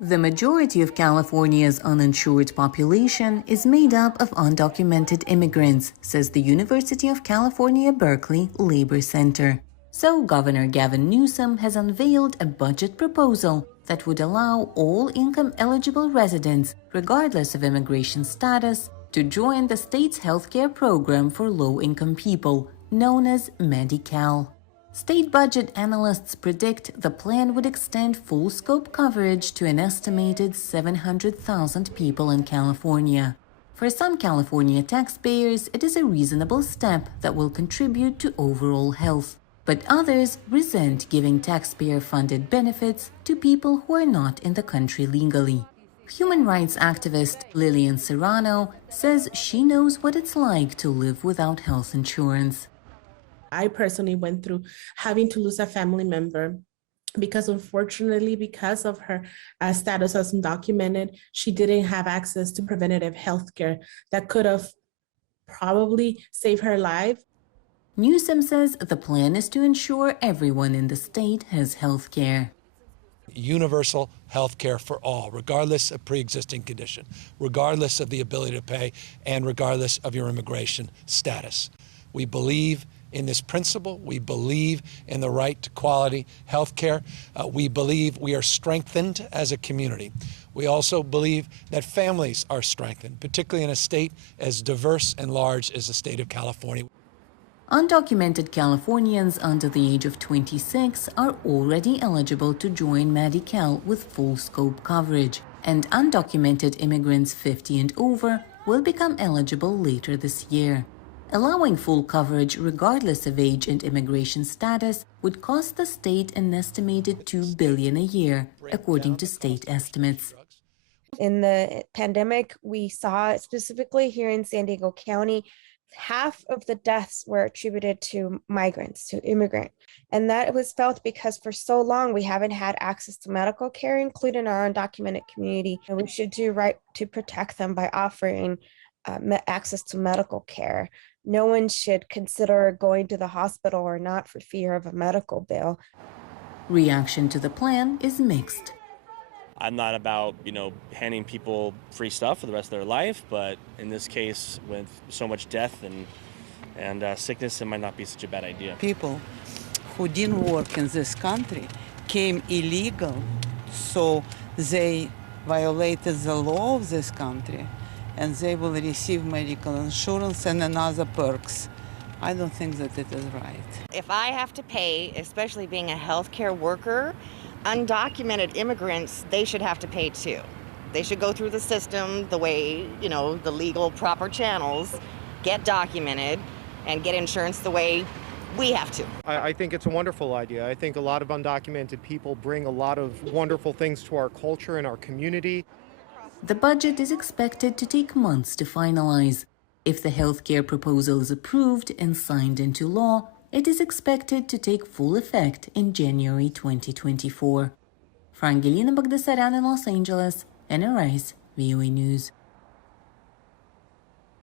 The majority of California's uninsured population is made up of undocumented immigrants, says the University of California, Berkeley Labor Center. So Governor Gavin Newsom has unveiled a budget proposal that would allow all income-eligible residents, regardless of immigration status, to join the state's healthcare program for low-income people, known as Medi-Cal. State budget analysts predict the plan would extend full-scope coverage to an estimated 700,000 people in California. For some California taxpayers, it is a reasonable step that will contribute to overall health. But others resent giving taxpayer-funded benefits to people who are not in the country legally. Human rights activist Lillian Serrano says she knows what it's like to live without health insurance. I personally went through having to lose a family member because unfortunately, because of her status as undocumented, she didn't have access to preventative health care that could have probably saved her life. Newsom says the plan is to ensure everyone in the state has health care. Universal health care for all, regardless of pre-existing condition, regardless of the ability to pay, and regardless of your immigration status. We believe in this principle. We believe in the right to quality health care. We believe we are strengthened as a community. We also believe that families are strengthened, particularly in a state as diverse and large as the state of California. Undocumented Californians under the age of 26 are already eligible to join Medi-Cal with full-scope coverage, and undocumented immigrants 50 and over will become eligible later this year. Allowing full coverage regardless of age and immigration status would cost the state an estimated $2 billion a year, according to state estimates. In the pandemic, we saw specifically here in San Diego County, half of the deaths were attributed to migrants, to immigrants. And that was felt because for so long we haven't had access to medical care, including our undocumented community. And we should do right to protect them by offering access to medical care. No one should consider going to the hospital or not for fear of a medical bill. Reaction to the plan is mixed. I'm not about, handing people free stuff for the rest of their life, but in this case, with so much death and sickness, it might not be such a bad idea. People who didn't work in this country came illegal, so they violated the law of this country, and they will receive medical insurance and another perks. I don't think that it is right. If I have to pay, especially being a healthcare worker, undocumented immigrants, they should have to pay too. They should go through the system the way, the legal proper channels, get documented, and get insurance the way we have to. I think it's a wonderful idea. I think a lot of undocumented people bring a lot of wonderful things to our culture and our community. The budget is expected to take months to finalize. If the healthcare proposal is approved and signed into law, it is expected to take full effect in January 2024. Frangelina Bagdasaryan in Los Angeles, NRI's VOA News.